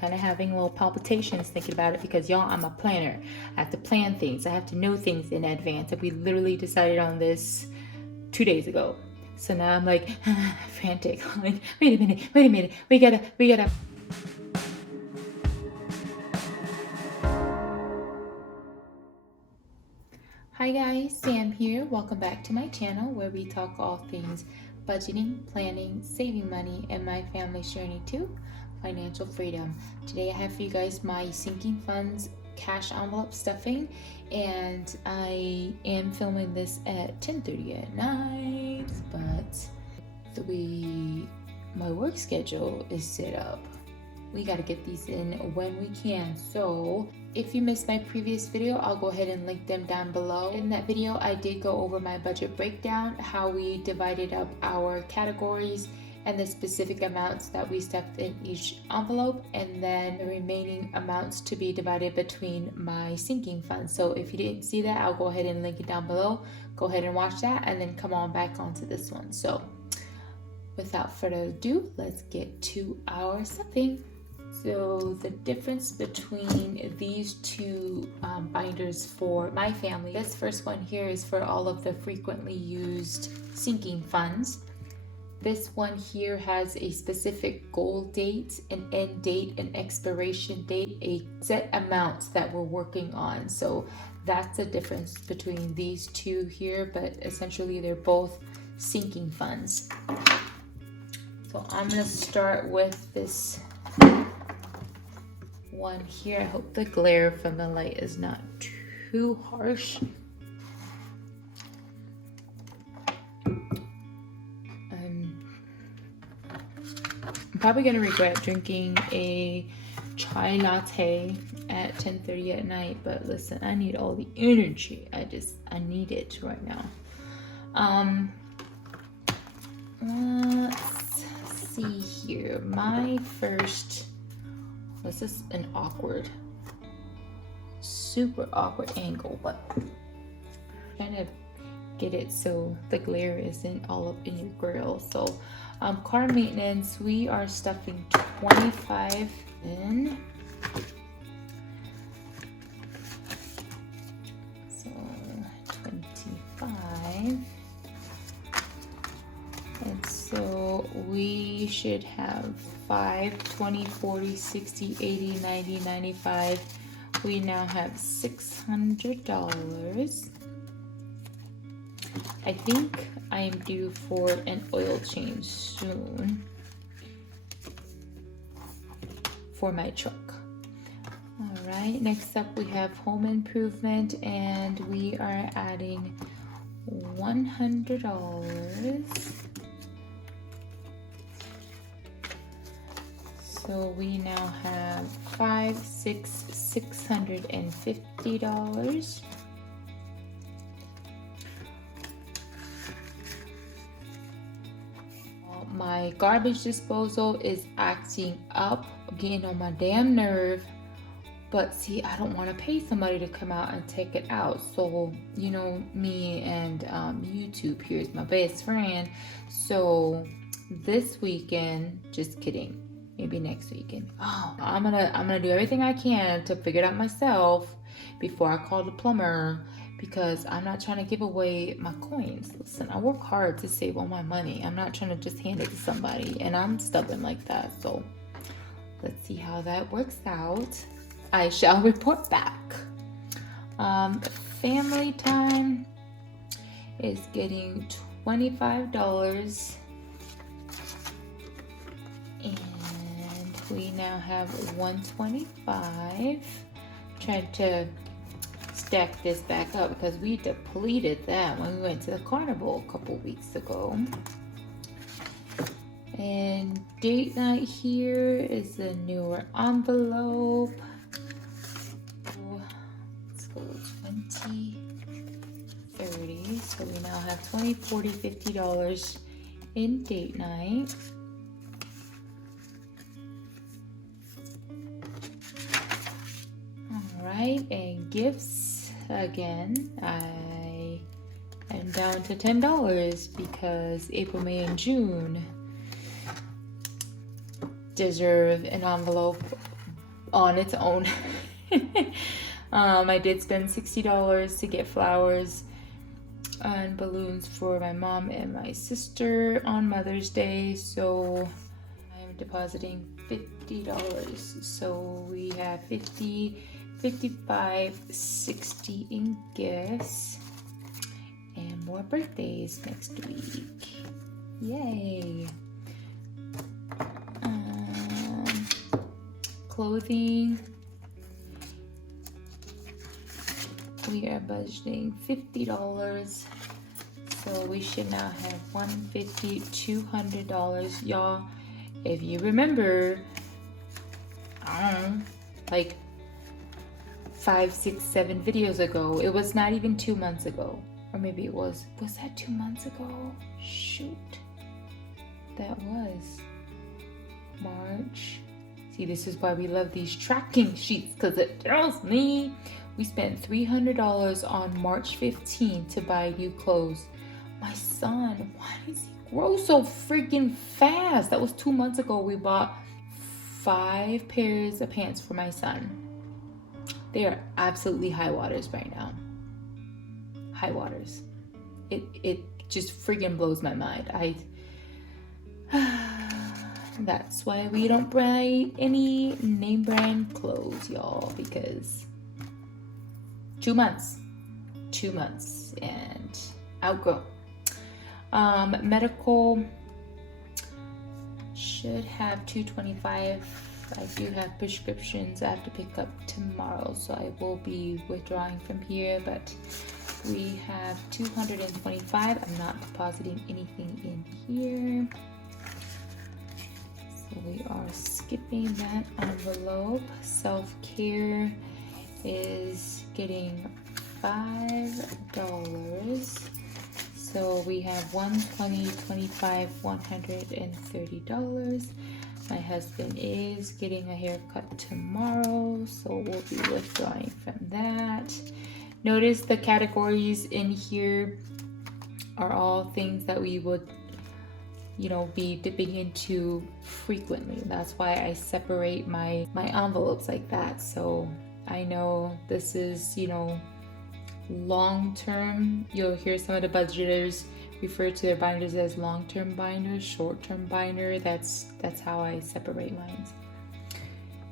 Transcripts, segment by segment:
kind of having little palpitations thinking about it because y'all, I'm a planner. I have to plan things. I have to know things in advance. And we literally decided on this 2 days ago. So now I'm like frantic. I'm like, wait a minute. We gotta. Hi guys, Sam here. Welcome back to my channel where we talk all things budgeting, planning, saving money, and my family's journey to financial freedom. Today I have for you guys my sinking funds cash envelope stuffing, and I am filming this at 10:30 at night, but the way my work schedule is set up, we got to get these in when we can. So if you missed my previous video, I'll go ahead and link them down below. In that video, I did go over my budget breakdown, how we divided up our categories and the specific amounts that we stuffed in each envelope, and then the remaining amounts to be divided between my sinking funds. So if you didn't see that, I'll go ahead and link it down below. Go ahead and watch that and then come on back onto this one. So without further ado, let's get to our stuffing. So the difference between these two binders for my family, this first one here is for all of the frequently used sinking funds. This one here has a specific goal date, an end date, an expiration date, a set amount that we're working on. So that's the difference between these two here, but essentially they're both sinking funds. So I'm gonna start with this one here. I hope the glare from the light is not too harsh. I'm probably gonna regret drinking a chai latte at 10:30 at night, but listen, I need all the energy. I need it right now. Let's see here. My first, this is an awkward, super awkward angle, but I'm trying to get it so the glare isn't all up in your grill. So car maintenance, we are stuffing 25 in. So 25. And so we should have 5, 20, 40, 60, 80, 90, 95. We now have $600. I think I am due for an oil change soon for my truck. All right, next up we have home improvement, and we are adding $100. So we now have $650. My garbage disposal is acting up, getting on my damn nerve. But see, I don't want to pay somebody to come out and take it out. So, you know, me and YouTube here is my best friend. So this weekend, just kidding, maybe next weekend. Oh, I'm gonna do everything I can to figure it out myself before I call the plumber, because I'm not trying to give away my coins. Listen, I work hard to save all my money. I'm not trying to just hand it to somebody, and I'm stubborn like that. So let's see how that works out. I shall report back. Family time is getting $25. We now have 125. Tried to stack this back up because we depleted that when we went to the carnival a couple weeks ago. And date night here is a newer envelope. Let's go 20, 30. So we now have $20, $40, $50 in date night. Alright, and gifts again. I am down to $10 because April, May, and June deserve an envelope on its own. I did spend $60 to get flowers and balloons for my mom and my sister on Mother's Day, so I'm depositing $50. So we have 50, 55, 60 in gifts, and more birthdays next week. Yay! Clothing. We are budgeting $50, so we should now have $150, $200. Y'all, if you remember, I don't know, like 5, 6, 7 videos ago, it was not even 2 months ago, or maybe it was that 2 months ago? Shoot, that was March. See, this is why we love these tracking sheets, because it tells me we spent $300 on March 15th to buy new clothes. My son, why does he grow so freaking fast? That was 2 months ago. We bought 5 pairs of pants for my son. They are absolutely high waters right now. High waters. It just freaking blows my mind. That's why we don't buy any name brand clothes, y'all, because 2 months and outgrown. Medical should have $225. I do have prescriptions I have to pick up tomorrow, so I will be withdrawing from here, but we have $225. I'm not depositing anything in here, so we are skipping that envelope. Self-care is getting $5. So we have $120, $25, $130. My husband is getting a haircut tomorrow, so we'll be withdrawing from that. Notice the categories in here are all things that we would, be dipping into frequently. That's why I separate my envelopes like that. So I know this is, long-term. You'll hear some of the budgeters refer to their binders as long-term binders, short-term binder. That's how I separate mine.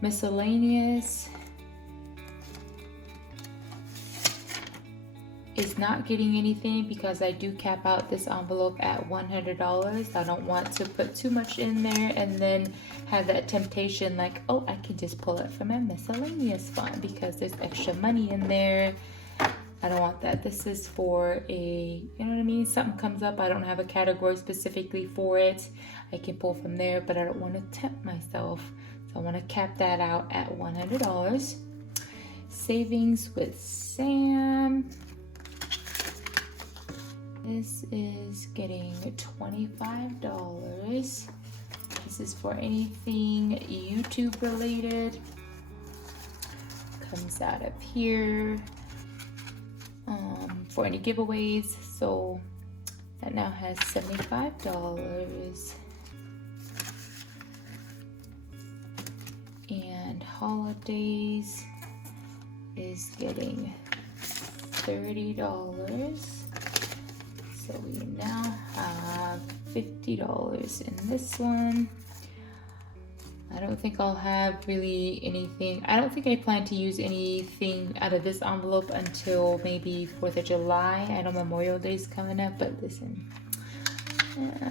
Miscellaneous is not getting anything because I do cap out this envelope at $100. I don't want to put too much in there and then have that temptation like, oh, I can just pull it from my miscellaneous fund because there's extra money in there. I don't want that. This is for something comes up, I don't have a category specifically for it. I can pull from there, but I don't want to tempt myself. So I want to cap that out at $100. Savings with Sam. This is getting $25. This is for anything YouTube related. Comes out of here. For any giveaways, so that now has $75. And holidays is getting $30. So we now have $50 in this one. I don't think I'll have really anything. I don't think I plan to use anything out of this envelope until maybe 4th of July. I know Memorial Day is coming up, but listen,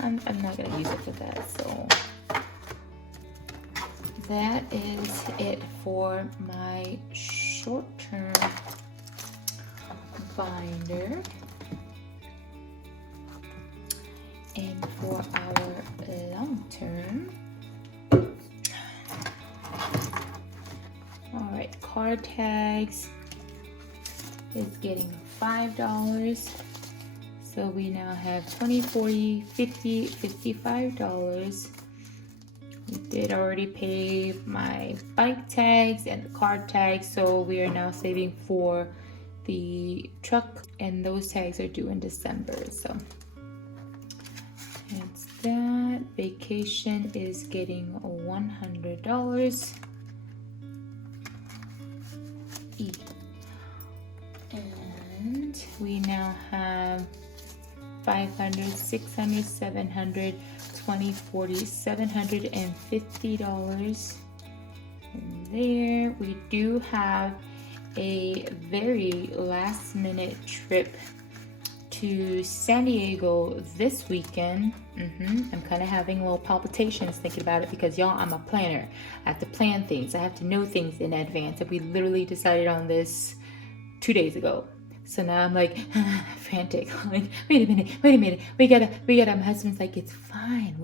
I'm not going to use it for that. So that is it for my short-term binder. And for our long-term, all right, card tags is getting $5. So we now have $20, $40, $50, $55. We did already pay my bike tags and the card tags, so we are now saving for the truck, and those tags are due in December. So that's that. Vacation is getting $100. we now have 500, 600, 700, 20, 40, $750 there. We do have a very last minute trip to San Diego this weekend. I'm kind of having little palpitations thinking about it because y'all, I'm a planner. I have to plan things. I have to know things in advance. And we literally decided on this 2 days ago. So now I'm like frantic. Like, wait a minute. We gotta. My husband's like, it's fine.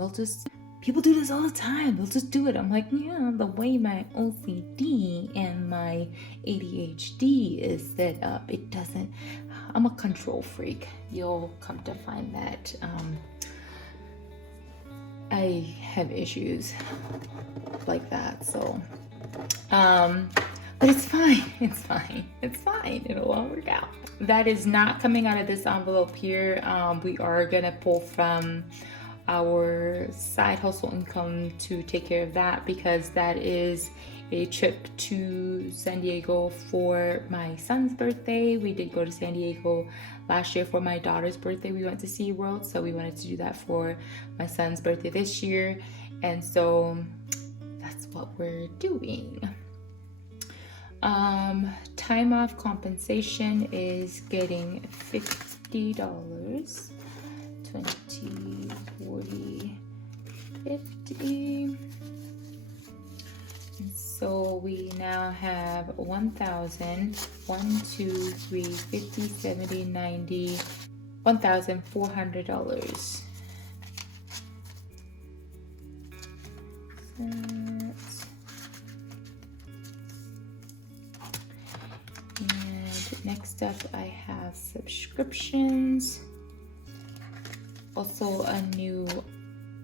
People do this all the time. We'll just do it. I'm like, yeah, the way my OCD and my ADHD is set up, it doesn't. I'm a control freak. You'll come to find that I have issues like that. So, but it's fine. It's fine. It'll all work out. That is not coming out of this envelope here. We are gonna pull from our side hustle income to take care of that, because that is a trip to San Diego for my son's birthday. We did go to San Diego last year for my daughter's birthday. We went to SeaWorld, so we wanted to do that for my son's birthday this year, and so that's what we're doing. Time off compensation is getting $50. 20, 40, 50. And so we now have 1,000, 1, 2, 3, 50, 70, 90, $1,400. And next up I have subscriptions. Also a new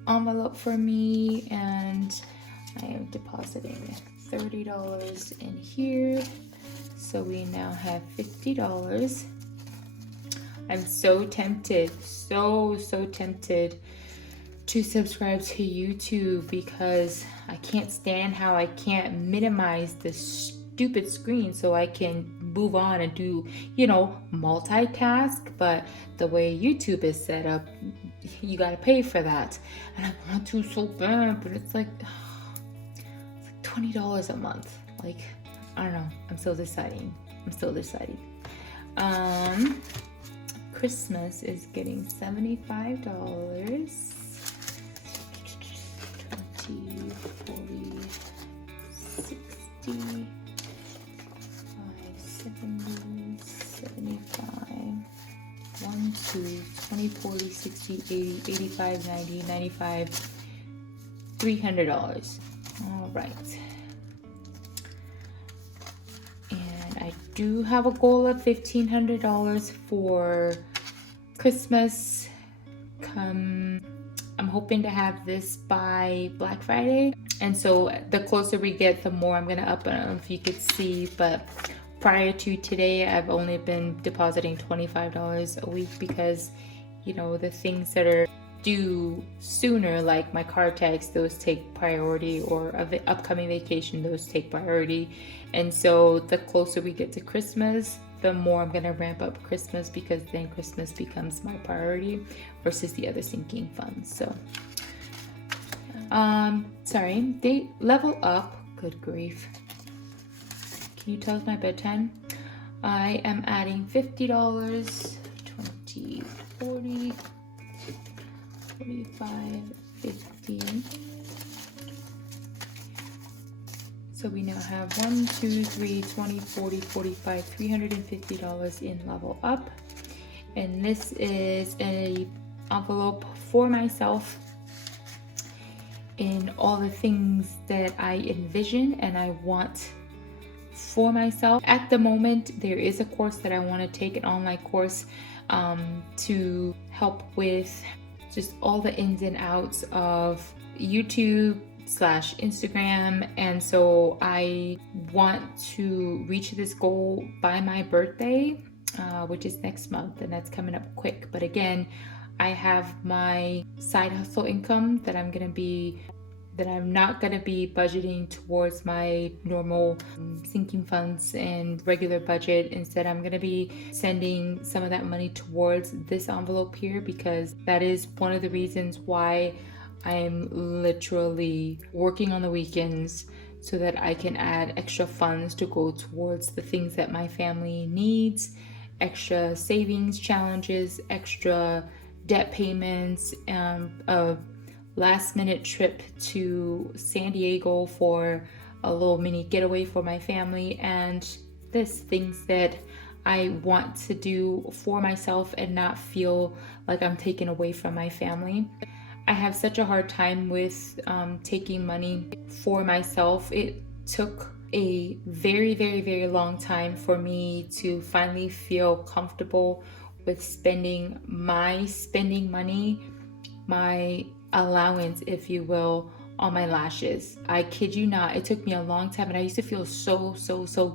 envelope for me, and I am depositing $30 in here. So we now have $50. I'm so tempted, so tempted to subscribe to YouTube, because I can't stand how I can't minimize the stupid screen so I can move on and do, multitask. But the way YouTube is set up, you gotta pay for that, and I want to so bad, but it's like $20 a month. Like, I don't know. I'm still deciding. Christmas is getting $75. 20, 40, 60, 70, 75, 1, 2, 20, 40, 60, 80, 85, 90, 95, $300. All right. And I do have a goal of $1,500 for Christmas. I'm hoping to have this by Black Friday. And so the closer we get, the more I'm gonna up. I don't know if you could see, but prior to today, I've only been depositing $25 a week because, the things that are due sooner, like my car tags, those take priority, or upcoming vacation, those take priority. And so the closer we get to Christmas, the more I'm gonna ramp up Christmas, because then Christmas becomes my priority versus the other sinking funds. So, they level up. Good grief. Can you tell it's my bedtime? I am adding $50, 20, 40, 45, 50. So we now have 1, 2, 3, 20, 40, 45, $350 in level up. And this is an envelope for myself in all the things that I envision and I want for myself. At the moment, there is a course that I want to take, an online course to help with just all the ins and outs of YouTube/Instagram. And so I want to reach this goal by my birthday, which is next month, and that's coming up quick. But again, I have my side hustle income that I'm going to be that I'm not going to be budgeting towards my normal sinking funds and regular budget. Instead, I'm going to be sending some of that money towards this envelope here, because that is one of the reasons why I'm literally working on the weekends, so that I can add extra funds to go towards the things that my family needs, extra savings challenges, extra debt payments, a last minute trip to San Diego for a little mini getaway for my family, and things that I want to do for myself and not feel like I'm taken away from my family. I have such a hard time with taking money for myself. It took a very, very, very long time for me to finally feel comfortable with spending money, my allowance, if you will, on my lashes. I kid you not, it took me a long time, and I used to feel so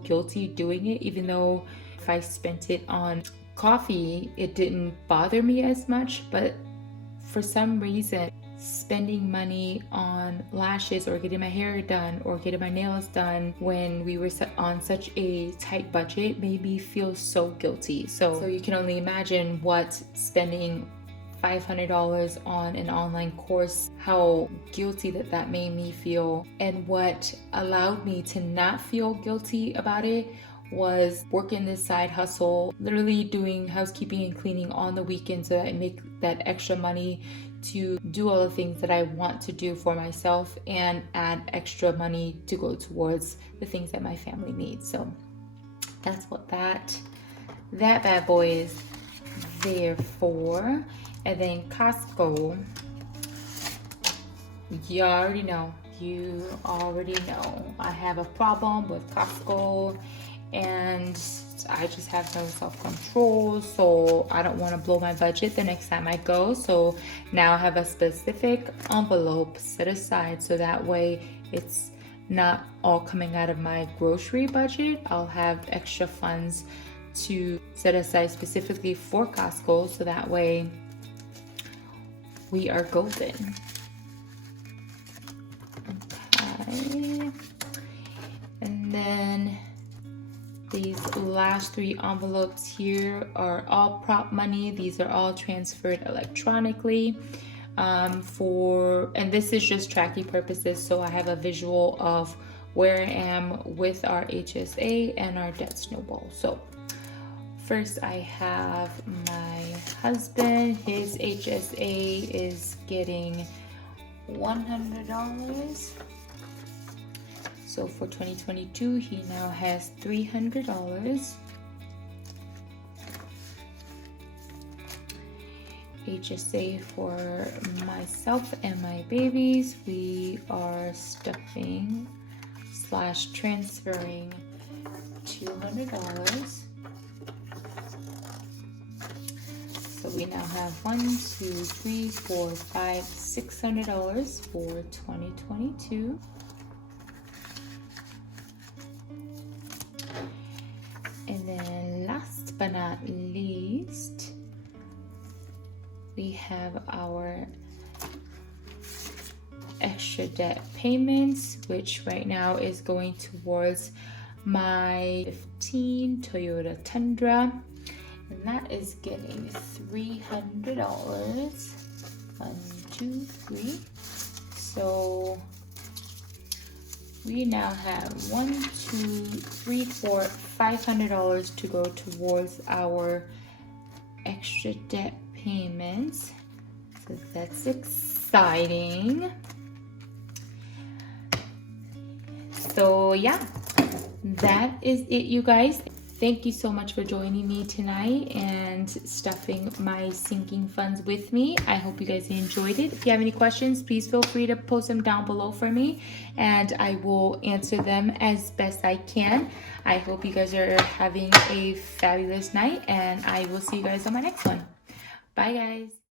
guilty doing it, even though if I spent it on coffee, it didn't bother me as much. But for some reason, spending money on lashes or getting my hair done or getting my nails done when we were on such a tight budget made me feel so guilty. So you can only imagine what spending $500 on an online course, how guilty that made me feel. And what allowed me to not feel guilty about it was working this side hustle, literally doing housekeeping and cleaning on the weekends so that I make that extra money to do all the things that I want to do for myself and add extra money to go towards the things that my family needs. So that's what that bad boy is there for. And then Costco, you already know I have a problem with Costco, and I just have no self-control, so I don't want to blow my budget the next time I go. So now I have a specific envelope set aside, so that way it's not all coming out of my grocery budget. I'll have extra funds to set aside specifically for Costco, so that way we are golden. Okay. And then these last 3 envelopes here are all prop money. These are all transferred electronically and this is just tracking purposes, so I have a visual of where I am with our HSA and our debt snowball. So first I have my husband. His HSA is getting $100. So for 2022, he now has $300. HSA for myself and my babies, we are stuffing / transferring $200. So we now have $600 for 2022. And then last but not least, we have our extra debt payments, which right now is going towards my 15 Toyota Tundra. And that is getting $300. 1, 2, 3. So we now have $500 to go towards our extra debt payments. So that's exciting. So yeah, that is it, you guys. Thank you so much for joining me tonight and stuffing my sinking funds with me. I hope you guys enjoyed it. If you have any questions, please feel free to post them down below for me, and I will answer them as best I can. I hope you guys are having a fabulous night, and I will see you guys on my next one. Bye, guys.